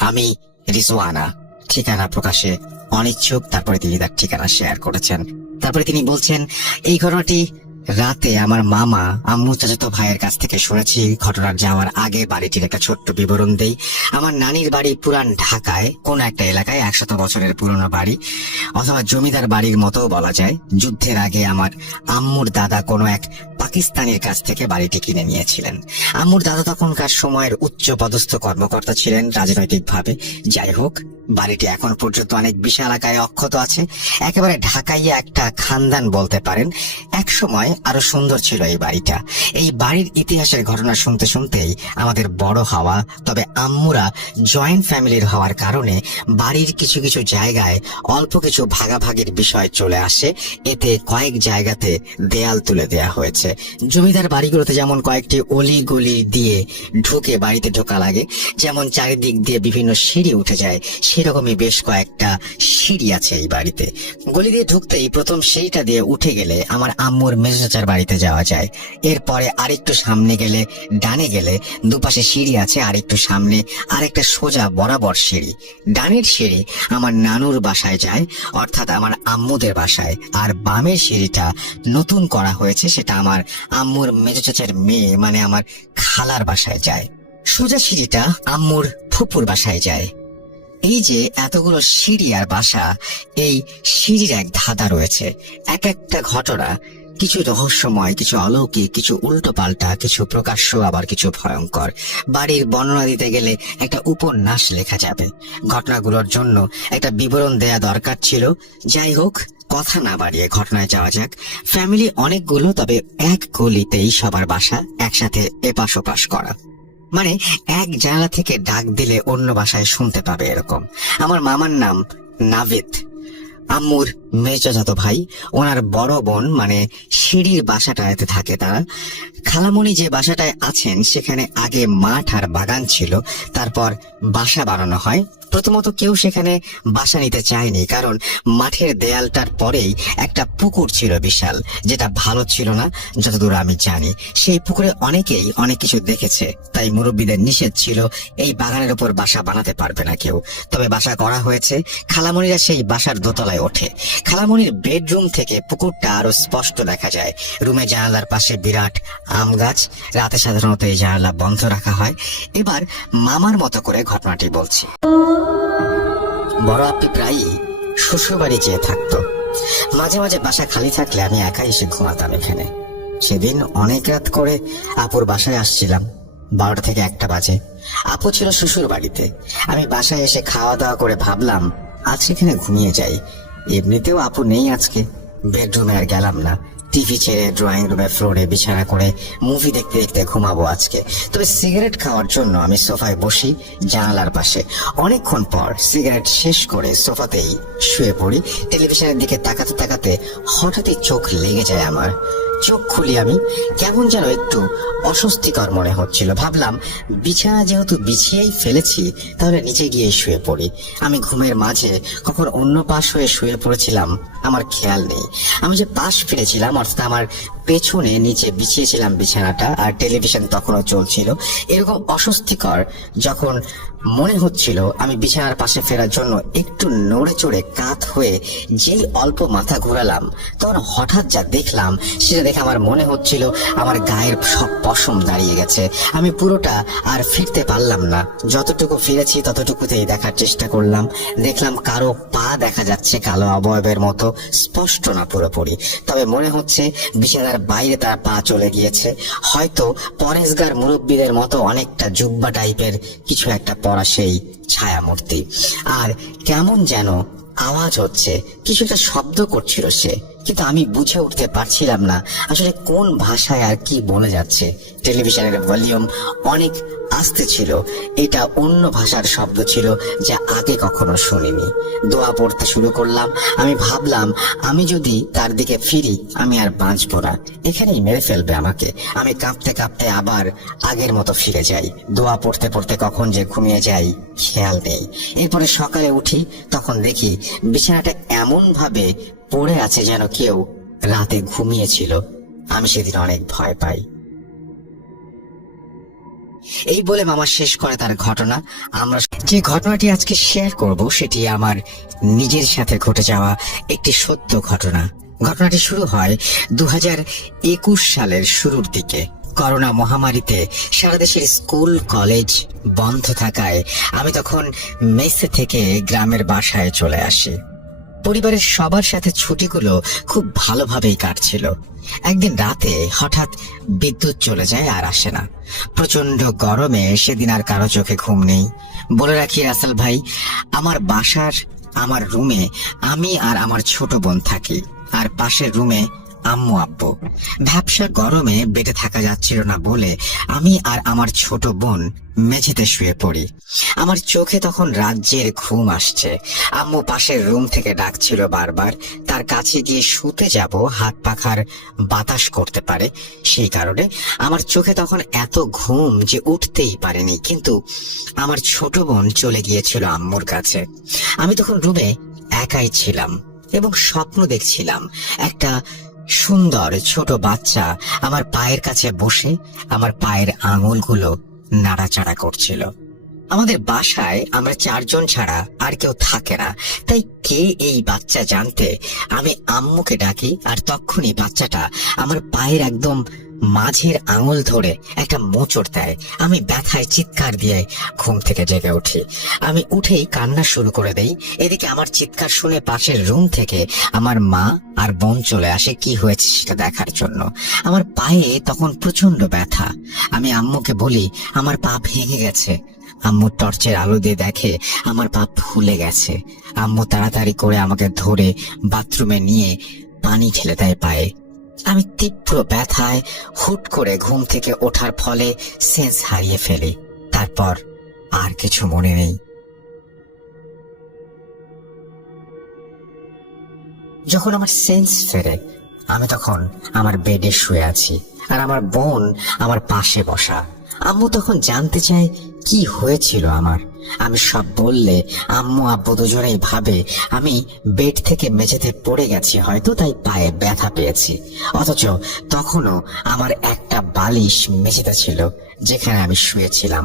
আমি রিজওয়ানা। ঠিকানা প্রকাশে অনিচ্ছুক। তারপরে তিনি তার ঠিকানা শেয়ার করেছেন। তারপরে তিনি বলছেন, এই ঘটনাটি রাতে আমার মামা আম্মু চাচাতো ভাইয়ের কাছ থেকে শুনেছি। ঘটনার যাওয়ার আগে বাড়িটির একটা ছোট্ট বিবরণ দেই। আমার নানির বাড়ি পুরান ঢাকায় কোন একটা এলাকায়, 100 বছরের পুরনো বাড়ি, অথবা জমিদার বাড়ির মতো বলা যায়। যুদ্ধের আগে আমার আম্মুর দাদা কোনো এক পাকিস্তানির কাছ থেকে বাড়িটি কিনে নিয়েছিলেন। আম্মুর দাদা তখনকার সময়ের উচ্চ পদস্থ কর্মকর্তা ছিলেন রাজনৈতিকভাবে। যাই হোক, বাড়িটি এখন পর্যন্ত অনেক বিশাল আকারে অক্ষত আছে। একেবারে ঢাকাইয়া একটা খানদান বলতে পারেন। এক সময় আরো সুন্দর ছিল এই বাড়িটা। এই বাড়ির ইতিহাসের ঘটনা শুনতে শুনতেই আমাদের বড় হওয়া। তবে আম্মুরা জয়েন্ট ফ্যামিলির হওয়ার কারণে বাড়ির কিছু কিছু জায়গায় অল্প কিছু ভাগাভাগির বিষয় চলে আসে। এতে কয়েক জায়গাতে দেয়াল তুলে দেয়া হয়েছে। জমিদার বাড়িগুলোতে যেমন কয়েকটি অলি গলি দিয়ে ঢুকে বাড়িতে ঢোকা লাগে, যেমন চারিদিক দিয়ে বিভিন্ন সিঁড়ি উঠে যায়, সেরকমই বেশ কয়েকটা সিঁড়ি আছে এই বাড়িতে। গলি দিয়ে ঢুকতেই প্রথম সিঁড়িটা দিয়ে উঠে গেলে আমার আম্মুর মেজো চাচার বাড়িতে যাওয়া যায়। এরপরে আরেকটু সামনে গেলে, ডানে গেলে দুপাশে সিঁড়ি আছে, আরেকটু সামনে আরেকটা সোজা বরাবর সিঁড়ি। ডানের সিঁড়ি আমার নানুর বাসায় যায়, অর্থাৎ আমার আম্মুদের বাসায়। আর বামের সিঁড়িটা নতুন করা হয়েছে, সেটা আমার আম্মুর মেজো চাচার মেয়ে মানে আমার খালার বাসায় যায়। সোজা সিঁড়িটা আম্মুর ফুপুর বাসায় যায়। এই যে এতগুলো সিঁড়ি আর বাসা, এই সিঁড়ির এক ধাঁধা রয়েছে। এক একটা ঘটনা কিছু রহস্যময়, কিছু অলৌকিক, কিছু উল্টো পাল্টা, কিছু প্রকাশ্য, আবার কিছু ভয়ঙ্কর। বাড়ির বর্ণনা দিতে গেলে একটা উপন্যাস লেখা যাবে। ঘটনাগুলোর জন্য একটা বিবরণ দেয়া দরকার ছিল। যাই হোক, কথা না বাড়িয়ে ঘটনায় যাওয়া যাক। ফ্যামিলি অনেকগুলো, তবে এক গলিতেই সবার বাসা একসাথে এপাশ ওপাশ করা। মানে এক জায়গা থেকে ডাক দিলে অন্য বাসায় শুনতে পাবে এরকম। আমার মামার নাম নাভিদ, আম্মুর মেজো চাচাতো ভাই। ওনার বড় বোন মানে সিঁড়ির বাসাটাতে থাকে তারা। খালামণি যে বাসাটায় আছেন সেখানে আগে মাঠ আর বাগান ছিল, তারপর বাসা বানানো হয়। প্রথমত কেউ সেখানে বাসা নিতে চায়নি, কারণ মাঠের দেয়ালটার পরেই একটা পুকুর ছিল বিশাল, যেটা ভালো ছিল না যতদূর আমি জানি। সেই পুকুরে অনেকেই অনেক কিছু দেখেছে, তাই মুরব্বীদের নিষেধ ছিল এই বাগানের উপর বাসা বানাতে পারবে না কেউ। তবে বাসা করা হয়েছে। খালামণিরা সেই বাসার দোতলায় ওঠে। খালামণির বেডরুম থেকে পুকুরটা আরো স্পষ্ট দেখা যায়। রুমে জানালার পাশে বিরাট আম গাছ। রাতে সাধারণত এই জানালা বন্ধ রাখা হয়। এবার মামার মতো করে ঘটনাটি বলছি। বড় আপি প্রায়ই শ্বশুর বাড়ি যেয়ে থাকতো। মাঝে মাঝে বাসা খালি থাকলে আমি একাই এসে ঘুমাতাম এখানে। সেদিন অনেক রাত করে আপুর বাসায় আসছিলাম, 12টা থেকে 1টা বাজে। আপু ছিল শ্বশুর বাড়িতে। আমি বাসায় এসে খাওয়া দাওয়া করে ভাবলাম আজ এখানে ঘুমিয়ে যাই। এমনিতেও আপু নেই আজকে। বেডরুমে আর গেলাম না। টিভি ছেড়ে ড্রয়িং রুমে ফ্লোরে বিছানা করে মুভি দেখতে দেখতে ঘুমাবো আজকে। তবে সিগারেট খাওয়ার জন্য আমি সোফায় বসি জানালার পাশে। অনেকক্ষণ পর সিগারেট শেষ করে সোফাতেই শুয়ে পড়ি। টেলিভিশনের দিকে তাকাতে তাকাতে হঠাৎই চোখ লেগে যায় আমার। চোখ খুলি আমি, কেমন যেন একটু অস্বস্তিকর মনে হচ্ছিল। ভাবলাম বিছানা যেহেতু বিছিয়েই ফেলেছি, তাহলে নিচে গিয়ে শুয়ে পড়ি। আমি ঘুমের মাঝে কখন অন্য পাশ হয়ে শুয়ে পড়েছিলাম আমার খেয়াল নেই। আমি যে পাশ ফিরেছিলাম, অর্থাৎ আমার পেছনে নিচে বিছিয়েছিলাম বিছানাটা, আর টেলিভিশন তখনও চলছিল। এরকম অস্বস্তিকর যখন মনে হচ্ছিল, আমি বিছানার পাশে ফেরার জন্য একটু নড়ে চড়ে কাত হয়ে যেই অল্প মাথা ঘোরালাম, তখন হঠাৎ যা দেখলাম সেটা দেখে আমার মনে হচ্ছিল আমার গায়ের সব পশম দাঁড়িয়ে গেছে। আমি পুরোটা আর ফিরতে পারলাম না। যতটুকু ফিরেছি ততটুকুতেই দেখার চেষ্টা করলাম। দেখলাম কারো পা দেখা যাচ্ছে কালো অবয়বের মতো, স্পষ্ট না পুরোপুরি, তবে মনে হচ্ছে বিছানার বাইরে তার পা চলে গিয়েছে। হয়তো পরেশগার মুরব্বীদের মতো অনেকটা জুব্বা টাইপের কিছু একটা পরা সেই ছায়ামূর্তি। আর কেমন যেন আওয়াজ হচ্ছে, কিছু একটা শব্দ করছিল সে, কিন্তু আমি বুঝে উঠতে পারছিলাম না আসলে কোন ভাষায় আর কি বলে যাচ্ছে। টেলিভিশনের ভলিউম অনেক আস্তে ছিল। এটা অন্য ভাষার শব্দ ছিল যা আগে কখনো শুনিনি। দোয়া পড়তে শুরু করলাম। আমি ভাবলাম আমি যদি তার দিকে ফিরি আমি আর বাঁচবো না, এখানেই মেরে ফেলবে আমাকে। আমি কাঁপতে কাঁপতে আবার আগের মতো ফিরে যাই। দোয়া পড়তে পড়তে কখন যে ঘুমিয়ে যাই খেয়াল নেই। এরপরে সকালে উঠি, তখন দেখি বিছানাটা এমন ভাবে পড়ে আছে যেন কেউ রাতে ঘুমিয়েছিল। আমি সেদিন অনেক ভয় পাই। এই বলে মামা শেষ করে তার ঘটনা। আমরা যে ঘটনাটি আজকে শেয়ার করব সেটি আমার নিজের সাথে ঘটে যাওয়া একটি সত্য ঘটনা। ঘটনাটি শুরু হয় 2021 সালের শুরুর দিকে। করোনা মহামারীতে সারা দেশের স্কুল কলেজ বন্ধ থাকায় আমি তখন মেসে থেকে গ্রামের বাসায় চলে আসি। পরিবারের সবার সাথে ছুটিগুলো খুব ভালোভাবেই কাটছিল। একদিন রাতে হঠাৎ বিদ্যুৎ চলে যায় আর আসে না। প্রচন্ড গরমে সেদিন আর কারো চোখে ঘুম নেই। বলে রাখি রাসেল ভাই, আমার রুমে আমি আর আমার ছোট বোন থাকি, আর পাশের রুমে আম্মু আব্বু। ভ্যাপসা গরমে বেডে থাকা যাচ্ছিল না বলে আমি আর আমার ছোট বোন মেঝেতে শুয়ে পড়ি। আমার চোখে তখন রাজ্যের ঘুম আসছে। আম্মু পাশের রুম থেকে ডাকছিল বারবার। তার কাছে গিয়ে শুতে যাব, হাত পাখার বাতাস করতে পারে, সেই কারণে আমার চোখে তখন এত ঘুম যে উঠতেই পারেনি। কিন্তু আমার ছোট বোন চলে গিয়েছিল আম্মুর কাছে। আমি তখন রুমে একাই ছিলাম এবং স্বপ্ন দেখছিলাম একটা সুন্দর ছোট বাচ্চা আমার পায়ের কাছে বসে আমার পায়ের আঙুলগুলো নাড়াচাড়া করছিল। আমাদের বাসায় আমরা 4 জন ছাড়া আর কেউ থাকে না, তাই কে এই বাচ্চা জানতে আমি আম্মুকে ডাকি, আর তখনই বাচ্চাটা আমার পায়ের একদম মাঝের আঙুল ধরে একটা মোচড় দেয়। আমি ব্যথায় চিৎকার দিয়ে ঘুম থেকে জেগে উঠি। আমি উঠেই কান্না শুরু করে দেই। এদিকে আমার চিৎকার শুনে পাশের রুম থেকে আমার মা আর বোন চলে আসে কি হয়েছে সেটা দেখার জন্য। আমার পায়ে তখন প্রচন্ড ব্যথা। আমি আম্মুকে বলি আমার পা ভেঙে গেছে। আম্মু টর্চের আলো দিয়ে দেখে আমার পা ফুলে গেছে। আম্মু তাড়াতাড়ি করে আমাকে ধরে বাথরুমে নিয়ে পানি ঢেলে দেয় পায়ে। আমি তীব্র ব্যথায় হুট করে ঘুম থেকে ওঠার ফলে সেন্স হারিয়ে ফেলি। তারপর আর কিছু মনে নেই। যখন আমার সেন্স ফেরে আমি তখন আমার বেডে শুয়ে আছি, আর আমার বোন আমার পাশে বসা। আম্মু তখন জানতে চায় কি হয়েছিল আমার। আমি সব বললে আম্মু আব্বু দুজনেই ভাবে আমি বেড থেকে মেঝেতে পড়ে গেছি হয়তো, তাই পায়ে ব্যথা পেয়েছি। অথচ তখনও আমার একটা বালিশ মেঝেতে ছিল যেখানে আমি শুয়েছিলাম,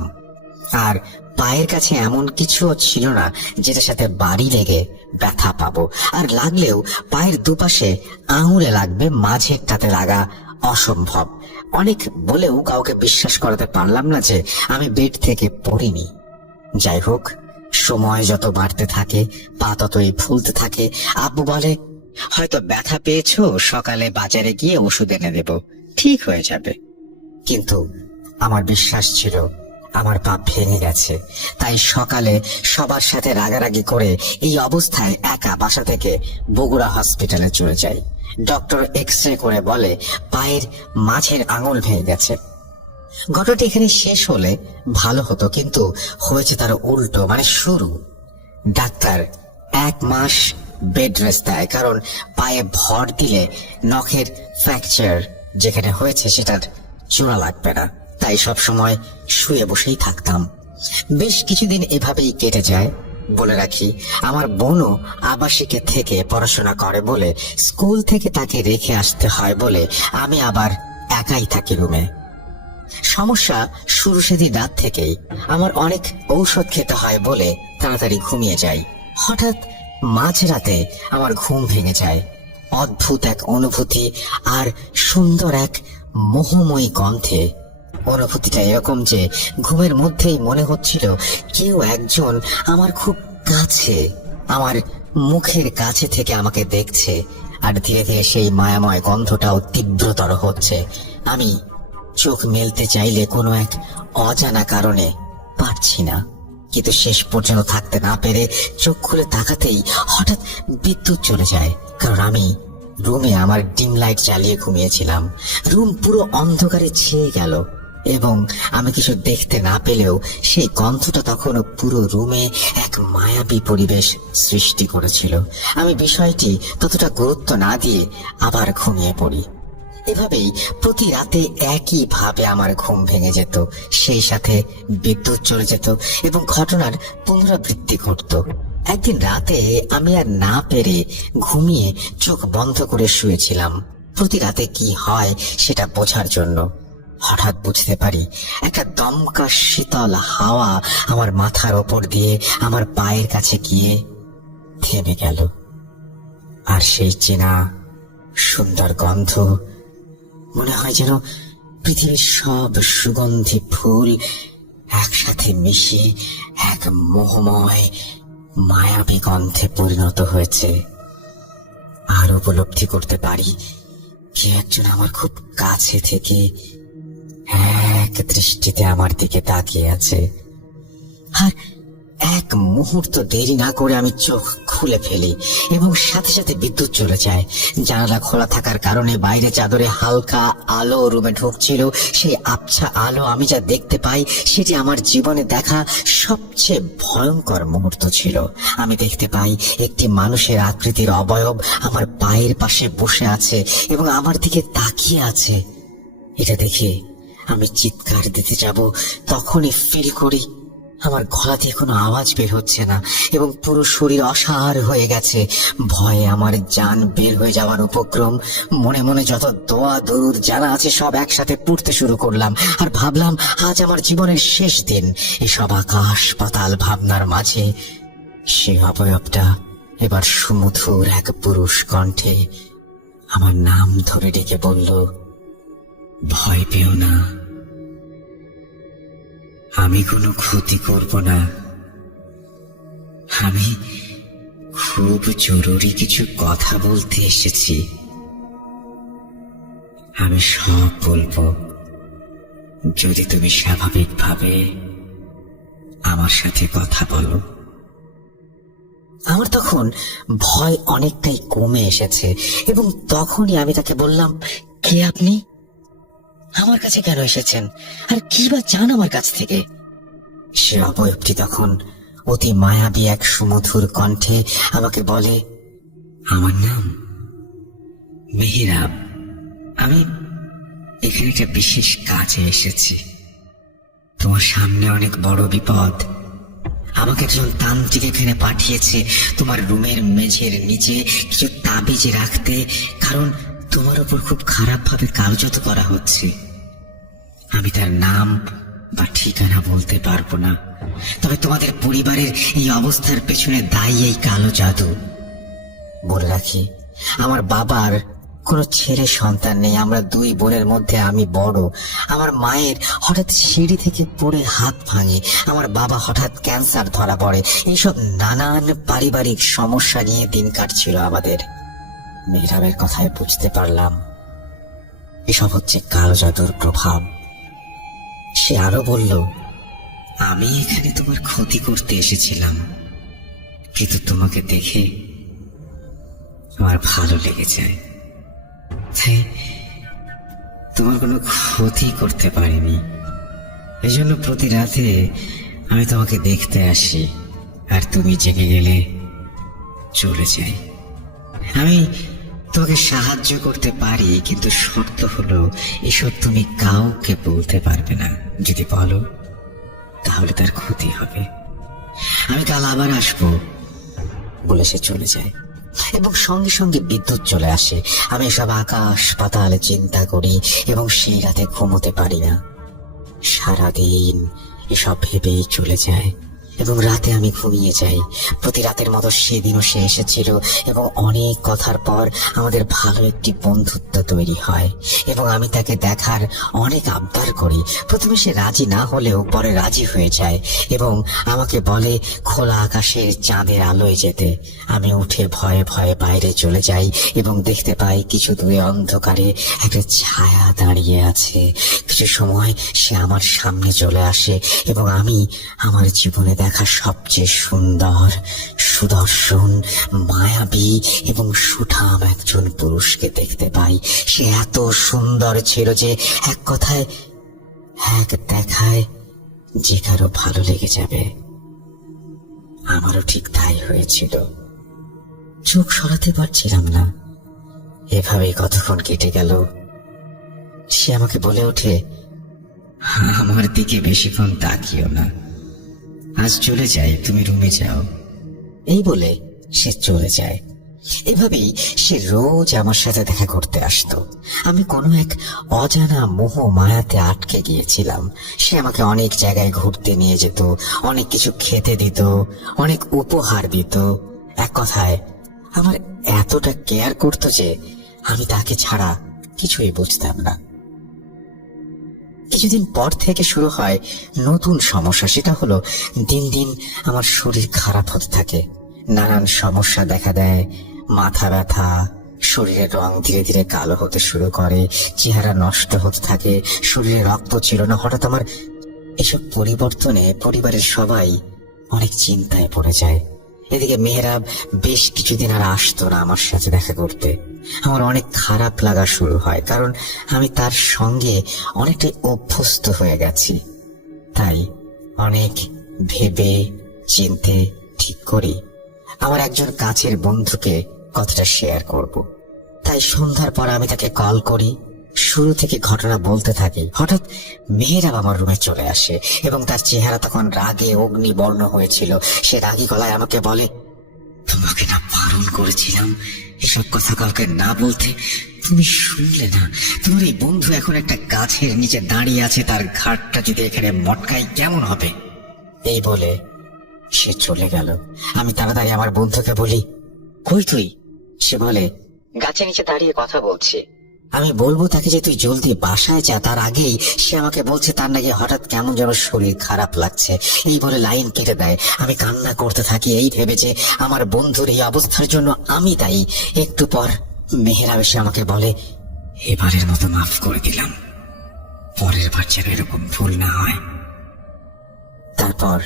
আর পায়ের কাছে এমন কিছুও ছিল না যেটার সাথে বাড়ি লেগে ব্যথা পাবো। আর লাগলেও পায়ের দুপাশে আঙুলে লাগবে, মাঝেরটাতে লাগা অসম্ভব। অনেক বলেও কাউকে বিশ্বাস করাতে পারলাম না যে আমি বেড থেকে পড়িনি। যাই হোক, সময় যত বাড়তে থাকে পা ততই ফুলতে থাকে। আব্বু বলে, হয়তো ব্যথা পেয়েছো, সকালে বাজারে গিয়ে ওষুধ এনে দেব, ঠিক হয়ে যাবে। কিন্তু আমার বিশ্বাস ছিল আমার পা ভেঙে গেছে। তাই সকালে সবার সাথে রাগারাগি করে এই অবস্থায় একা বাসা থেকে বগুড়া হসপিটালে চলে যাই। ডক্টর এক্স-রে করে বলে পায়ের মাঝের আঙুল ভেঙে গেছে। ঘটনাটি এখানে শেষ হলে ভালো হতো, কিন্তু হয়েছে তার উল্টো, মানে শুরু। ডাক্তার 1 মাস বেড রেস্ট দেয়, কারণ পায়ে ভর দিলে নখের ফ্র্যাকচার যেখানে হয়েছে সেটার জোড়া লাগবে না। তাই সব সময় শুয়ে বসেই থাকতাম। বেশ কিছুদিন এভাবেই কেটে যায়। বলে রাখি, আমার বোনও আবাসিকে থেকে পড়াশোনা করে বলে স্কুল থেকে তাকে রেখে আসতে হয় বলে আমি আবার একাই থাকি রুমে। সমস্যা শুরু সেদিন রাত থেকেই। আমার অনেক ঔষধ খেতে হয় বলে তাড়াতাড়ি ঘুমিয়ে যাই। হঠাৎ মাঝরাতে আমার ঘুম ভেঙে যায়। অদ্ভুত এক অনুভূতি আর সুন্দর এক মোহময়ী গন্ধে। অনুভূতিটা এরকম যে ঘুমের মধ্যেই মনে হচ্ছিল কেউ একজন আমার খুব কাছে, আমার মুখের কাছে থেকে আমাকে দেখছে। আর ধীরে ধীরে সেই মায়াময় গন্ধটাও তীব্রতর হচ্ছে। আমি চোখ মেলতে চাইলে কোনো এক অজানা কারণে পারছি না, কিন্তু শেষ পর্যন্ত থাকতে না পেরে চোখ খুলে তাকাতেই হঠাৎ বিদ্যুৎ চলে যায়। কারণ আমি রুমে আমার ডিম লাইট জ্বালিয়ে ঘুমিয়েছিলাম। রুম পুরো অন্ধকারে ছেয়ে গেল এবং আমি কিছু দেখতে না পেলেও সেই গন্ধটা তখনও পুরো রুমে এক মায়াবী পরিবেশ সৃষ্টি করেছিল। আমি বিষয়টি ততটা গুরুত্ব না দিয়ে আবার ঘুমিয়ে পড়ি। এভাবেই প্রতি রাতে একই ভাবে আমার ঘুম ভেঙে যেত, সেই সাথে বিদ্যুৎ চলে যেত এবং ঘটনার পুনরাবৃত্তি ঘটত। একদিন রাতে আমি আর না পেরে ঘুমিয়ে চোখ বন্ধ করে শুয়েছিলাম প্রতি রাতে কি হয় সেটা বোঝার জন্য। হঠাৎ বুঝতে পারি একটা দমকা শীতল হাওয়া আমার মাথার ওপর দিয়ে আমার পায়ের কাছে গিয়ে থেমে গেল। আর সেই চেনা সুন্দর গন্ধ, মনে হয় যেন পৃথিবীর সব সুগন্ধি ফুল একসাথে মিশে এক মোহময় মায়াবী গন্ধে পরিণত হয়েছে। আর উপলব্ধি করতে পারি কে একজন আমার খুব কাছে থেকে এক দৃষ্টিতে আমার দিকে তাকিয়ে আছে। আর এক মুহূর্ত দেরি না করে আমি চোখ খুলে ফেলি এবং সাথে সাথে বিদ্যুৎ চলে যায়। জানালা খোলা থাকার কারণে বাইরে চাদরে হালকা আলো রুমে ঢুকছিল। সেই আবছা আলো আমি যা দেখতে পাই সেটি আমার জীবনে দেখা সবচেয়ে ভয়ঙ্কর মুহূর্ত ছিল। আমি দেখতে পাই একটি মানুষের আকৃতির অবয়ব আমার পায়ের পাশে বসে আছে এবং আমার দিকে তাকিয়ে আছে। এটা দেখে আমি চিৎকার দিতে যাব, তখনই ফিল করি আমার গলা দিয়ে কোনো আওয়াজ বের হচ্ছে না এবং পুরো শরীর অসাড় হয়ে গেছে। ভয়ে আমার জান বের হয়ে যাওয়ার উপক্রম। মনে মনে যত দোয়া দরুদ জানা আছে সব একসাথে পড়তে শুরু করলাম আর ভাবলাম আজ আমার জীবনের শেষ দিন। এসব আকাশ পাতাল ভাবনার মাঝে সে অবয়বটা এবার সুমধুর এক পুরুষ কণ্ঠে আমার নাম ধরে ডেকে বলল, ভয় পেও না, আমি কোনো ক্ষতি করব না। আমি খুব জরুরি কিছু কথা বলতে এসেছি। আমি সব বলবো যদি তুমি স্বাভাবিকভাবে আমার সাথে কথা বলো। আমার তখন ভয় অনেকটাই কমে এসেছে এবং তখনই আমি তাকে বললাম, কে আপনি? আমার কাছে কেন এসেছেন? আর কি বা চান আমার কাছ থেকে? সে অবয়বটি তখন অতি মায়াবী এক সুমধুর কণ্ঠে আমাকে বলে, আমার নাম মেহেরাব। আমি এখানে একটা বিশেষ কাজে এসেছি। তোমার সামনে অনেক বড় বিপদ। আমাকে একজন তান্ত্রিক এখানে পাঠিয়েছে তোমার রুমের মেঝের নিচে কিছু তাবিজ রাখতে, কারণ তোমার উপর খুব খারাপ ভাবে কালজত করা হচ্ছে। আমি তার নাম বা ঠিকানা বলতে পারবো না, তবে তোমাদের পরিবারের এই অবস্থার পেছনে দায়ী এই কালো জাদু। বলে রাখি, আমার বাবার কোনো ছেলে সন্তান নেই। আমরা দুই বোনের মধ্যে আমি বড়। আমার মায়ের হঠাৎ সিঁড়ি থেকে পড়ে হাত ভাঙে, আমার বাবা হঠাৎ ক্যান্সার ধরা পড়ে। এইসব নানান পারিবারিক সমস্যা নিয়ে দিন কাটছিল আমাদের। মেহরাবের কথায় বুঝতে পারলাম এসব হচ্ছে কালো জাদুর প্রভাব। সে আরো বলল, আমি এখানে তোমার ক্ষতি করতে এসেছিলাম, কিন্তু তোমাকে দেখে আমার ভালো লেগে যায়, তাই তোমার কোনো ক্ষতি করতে পারিনি। এই জন্য প্রতি রাতে আমি তোমাকে দেখতে আসি, আর তুমি জেগে গেলে চলে যাই। আমি তোমাকে সাহায্য করতে পারি, কিন্তু শর্ত হলো এসব তুমি কাউকে বলতে পারবে না। যদি বলো তাহলে তার ক্ষতি হবে। আমি কাল আবার আসবো বলে সে চলে যায় এবং সঙ্গে সঙ্গে বিদ্যুৎ চলে আসে। আমি সব আকাশ পাতাল চিন্তা করি এবং সেই রাতে ঘুমোতে পারি না। সারাদিন এসব ভেবেই চলে যায় এবং রাতে আমি ঘুমিয়ে যাই। প্রতি রাতের মতো সেদিনও সে এসেছিল এবং অনেক কথার পর আমাদের ভালো একটি বন্ধুত্ব তৈরি হয় এবং আমি তাকে দেখার অনেক আবদার করি। প্রথমে সে রাজি না হলেও পরে রাজি হয়ে যায় এবং আমাকে বলে খোলা আকাশের চাঁদের আলোয় যেতে। আমি উঠে ভয়ে ভয়ে বাইরে চলে যাই এবং দেখতে পাই কিছু দূরে অন্ধকারে একটা ছায়া দাঁড়িয়ে আছে। কিছু সময় সে আমার সামনে চলে আসে এবং আমি আমার জীবনে দেখা সবচেয়ে সুন্দর, সুদর্শন, মায়াবী এবং সুঠাম একজন পুরুষকে দেখতে পাই। সে এত সুন্দর ছিল যে এক কথায় এক দেখায় যে কারো ভালো লেগে যাবে। আমারও ঠিক তাই হয়েছিল। চোখ সরাতে পারছিলাম না। এভাবেই কতক্ষণ কেটে গেল। সে আমাকে বলে ওঠে, আমার দিকে বেশিক্ষণ তাকিও না, আজ চলে যাই, তুমি রুমে যাও। এই বলে সে চলে যায়। এভাবেই সে রোজ আমার সাথে দেখা করতে আসতো। আমি কোনো এক অজানা মোহ মায়াতে আটকে গিয়েছিলাম। সে আমাকে অনেক জায়গায় ঘুরতে নিয়ে যেত, অনেক কিছু খেতে দিত, অনেক উপহার দিত। এক কথায় আমার এতটা কেয়ার করতো যে আমি তাকে ছাড়া কিছুই বুঝতাম না। কিছুদিন পর থেকে শুরু হয় নতুন সমস্যা। সেটা হলো দিন দিন আমার শরীর খারাপ হতে থাকে, নানান সমস্যা দেখা দেয়। মাথা ব্যথা, শরীরের রং ধীরে ধীরে কালো হতে শুরু করে, চেহারা নষ্ট হতে থাকে, শরীরে রক্ত ছিল না। হঠাৎ আমার এসব পরিবর্তনে পরিবারের সবাই অনেক চিন্তায় পড়ে যায়। এদিকে মেহরাব বেশ কিছুদিন আর আসতো না আমার সাথে দেখা করতে। আমার অনেক খারাপ লাগা শুরু হয়, কারণ আমি তার সঙ্গে অনেকটাই অভ্যস্ত হয়ে গেছি। তাই অনেক ভেবে চিন্তে ঠিক করি আমার একজন কাছের বন্ধুকে কথাটা শেয়ার করব। তাই সন্ধ্যার পর আমি তাকে কল করি, শুরু থেকে ঘটনা বলতে থাকি। হঠাৎ মেহরাব আমার রুমে চলে আসে এবং তার চেহারা তখন রাগে অগ্নিবর্ণ হয়েছিল। সে রাগী গলায় আমাকে বলে, তোমাকে না বারণ করেছিলাম এসব কথা কাউকে না বলতে? তুমি শুনলে না? তোমার এই বন্ধু এখন একটা গাছের নিচে দাঁড়িয়ে আছে, তার ঘাটটা যদি এখানে মটকায় কেমন হবে? এই বলে সে চলে গেল। আমি তাড়াতাড়ি আমার বন্ধুকে বলি, কই তুই? সে বলে, গাছের নিচে দাঁড়িয়ে কথা বলছি। আমি বলবো তাকে যে তুই জলদি বাসায় যা, তার আগেই সে আমাকে বলছে তার নাকি হঠাৎ কেমন যেন শরীর খারাপ লাগছে। এই বলে লাইন কেটে দেয়। আমি কান্না করতে থাকি, এই ভেবে যে আমার বন্ধুর এই অবস্থার জন্য আমি দায়ী। একটু পর মেহরাব এসে আমাকে বলে, এবারের মতো মাফ করে দিলাম, পরের বার যেন এরকম ভুল না হয়। তারপর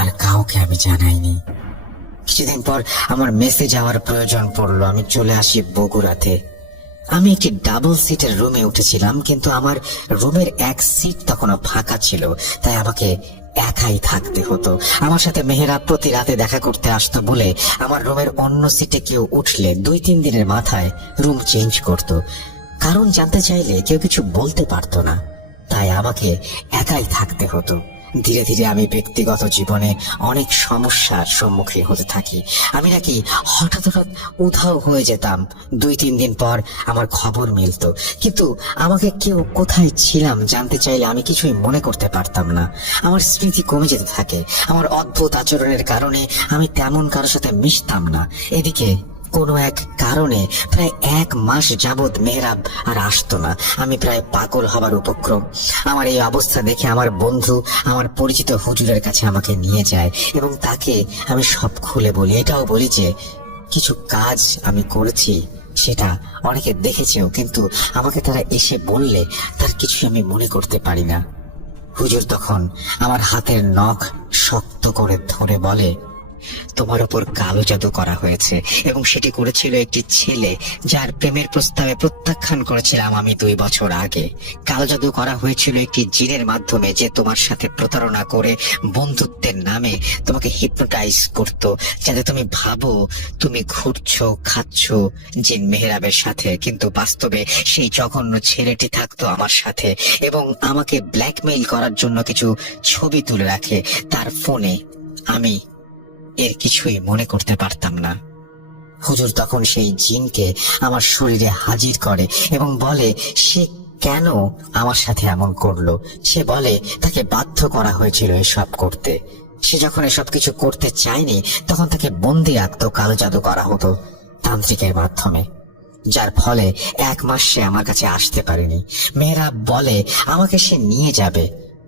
আর কাউকে আমি জানাইনি। কিছুদিন পর আমার মেসে যাওয়ার প্রয়োজন পড়লো। আমি চলে আসি বগুড়াতে। আমি একটি ডাবল সিটের রুমে উঠেছিলাম, কিন্তু আমার রুমের এক সিট তখনও ফাঁকা ছিল, তাই আমাকে একাই থাকতে হতো। আমার সাথে মেহরাব প্রতি রাতে দেখা করতে আসতো বলে আমার রুমের অন্য সিটে কেউ উঠলে 2-3 দিনের মাথায় রুম চেঞ্জ করত। কারণ জানতে চাইলে কেউ কিছু বলতে পারতো না, তাই আমাকে একাই থাকতে হতো। ধীরে ধীরে আমি ব্যক্তিগত জীবনে অনেক সমস্যার সম্মুখীন হতে থাকি। আমি নাকি হঠাৎ হঠাৎ উধাও হয়ে যেতাম। 2-3 দিন পর আমার খবর মিলতো, কিন্তু আমাকে কেউ কোথায় ছিলাম জানতে চাইলে আমি কিছুই মনে করতে পারতাম না। আমার স্মৃতি কমে যেতে থাকে। আমার অদ্ভুত আচরণের কারণে আমি তেমন কারোর সাথে মিশতাম না। এদিকে কোনো এক কারণে প্রায় 1 মাস যাবৎ মেহরাব আর আসতো না। আমি প্রায় পাগল হবার উপক্রম। আমার এই অবস্থা দেখে আমার বন্ধু আমার পরিচিত হুজুরের কাছে আমাকে নিয়ে যায় এবং তাকে আমি সব খুলে বলি। এটাও বলি যে কিছু কাজ আমি করেছি, সেটা অনেকে দেখেছেও, কিন্তু আমাকে তারা এসে বললে তার কিছু আমি মনে করতে পারি না। হুজুর তখন আমার হাতের নখ শক্ত করে ধরে বলে, তোমার উপর কালো জাদু করা হয়েছে এবং সেটি করেছিল একটি ছেলে যার প্রেমের প্রস্তাবে প্রত্যাখ্যান করেছিলাম আমি 2 বছর আগে। কালো জাদু করা হয়েছিল একটি জিনের মাধ্যমে, যে তোমার সাথে প্রতারণা করে বন্ধুত্বের নামে তোমাকে হিপনোটাইজ করত, যাতে তুমি ভাবো তুমি ঘুরছো খাচ্ছো জিন মেহরাবের সাথে, কিন্তু বাস্তবে সেই জঘন্য ছেলেটি থাকতো আমার সাথে এবং আমাকে ব্ল্যাকমেইল করার জন্য কিছু ছবি তুলে রাখে তার ফোনে। আমি এর কিছুই মনে করতে পারতাম না। হুজুর তখন সেই জিনকে আমার শরীরে হাজির করে এবং বলে সে কেন আমার সাথে এমন করলো। সে বলে তাকে বাধ্য করা হয়েছিল এসব করতে। সে যখন এসব কিছু করতে চায়নি তখন তাকে বন্দি রাখতো, কালো জাদু করা হতো তান্ত্রিকের মাধ্যমে, যার ফলে 1 মাস সে আমার কাছে আসতে পারেনি। মেহরাব বলে আমাকে সে নিয়ে যাবে,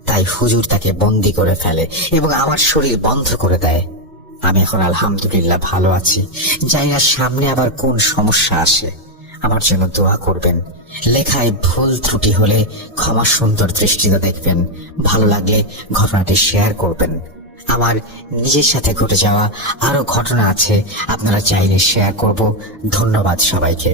তাই হুজুর তাকে বন্দি করে ফেলে এবং আমার শরীর বন্ধ করে দেয়। আমি এখন আলহামদুলিল্লাহ ভালো আছি। জানি না সামনে আবার কোন সমস্যা আসে। আমার জন্য দোয়া করবেন। লেখায় ভুল ত্রুটি হলে ক্ষমা সুন্দর দৃষ্টিতে দেখবেন। ভালো লাগলে ঘটনাটি শেয়ার করবেন। আমার নিজের সাথে ঘটে যাওয়া আরো ঘটনা আছে, আপনারা চাইলে শেয়ার করব। ধন্যবাদ সবাইকে।